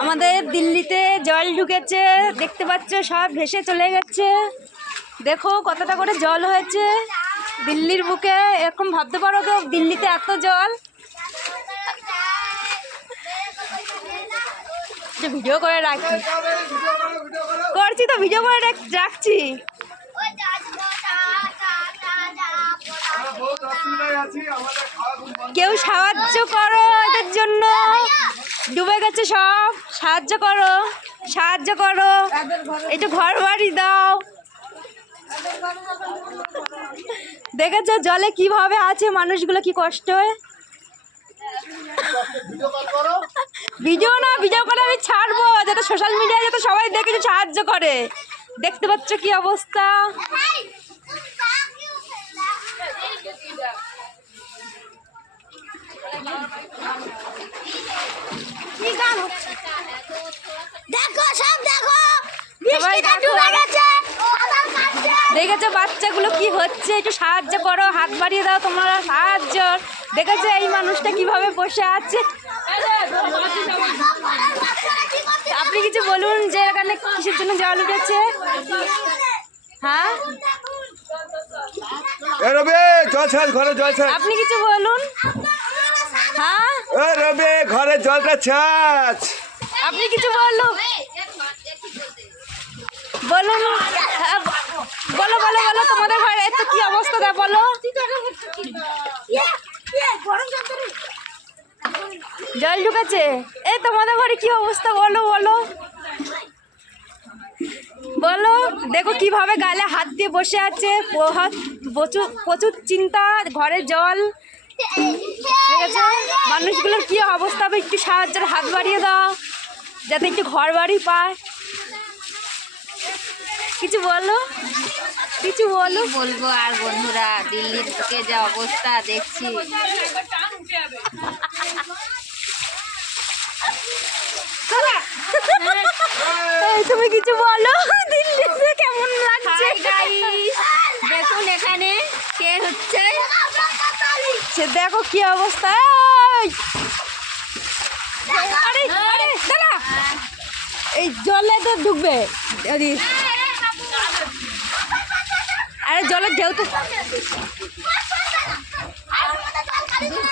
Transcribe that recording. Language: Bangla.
আমাদের দিল্লিতে জল ঢুকেছে, দেখতে পাচ্ছ সব ভেসে চলে গেছে। দেখো কতটা করে জল হয়েছে দিল্লির বুকে। এরকম ভাবতে পারো তো দিল্লিতে এত জল। ভিডিও করে রাখি, করছি তো, ভিডিও করে রাখছি। কেউ সাহায্য করো এদের জন্য, ডুবে গেছে সব। সাহায্য করো, সাহায্য করো, একটু ঘর বাড়ি দাও। দেখেছো জলে কিভাবে আছে মানুষগুলো, কি কষ্ট হয়। ভিডিও না, ভিডিও করে আমি ছাড়বো যাতে সোশ্যাল মিডিয়ায় যাতে সবাই দেখে যে সাহায্য করে। দেখতে পাচ্ছ কি অবস্থা। দেখেছো বাচ্চাগুলো কি হচ্ছে, একটু সাহায্য করো, হাত বাড়িয়ে দাও তোমরা সাহায্য। দেখেছো এই মানুষটা কিভাবে বসে আছে। আপনি কিছু বলুন যে এখানে কিসের জন্য জল উঠেছে। হ্যাঁ ঘরে জল ছাড়, আপনি কিছু বলুন। হ্যাঁ রবি ঘরে জলটা ছাড়, আপনি কিছু বলুন, বলুন। হ্যাঁ, বলো বলো বলো, তোমাদের ঘরে এত কি অবস্থা দেয় বলো। জল ঢুকেছে, এই তোমাদের ঘরে কি অবস্থা বলো বলো বলো। দেখো কিভাবে গালে হাত দিয়ে বসে আছে, প্রচুর প্রচুর চিন্তা, ঘরে জল। ঠিক আছে, মানুষগুলোর কি অবস্থা হবে, একটু সাহায্যের হাত বাড়িয়ে দাও যাতে একটু ঘর বাড়ি পায়। কিছু বলো, কিছু বলো। বলবো আর বন্ধুরা, দিল্লির বুকে যা অবস্থা দেখছি। এই তুমি কিছু বলো, দিল্লিতে কেমন লাগছে। দেখুন এখানে কে হচ্ছে, সে দেখো কি অবস্থা। আরে আরে দাঁড়া, এই জলে তো ঢুকবে। আরে জলের ঢেউ তো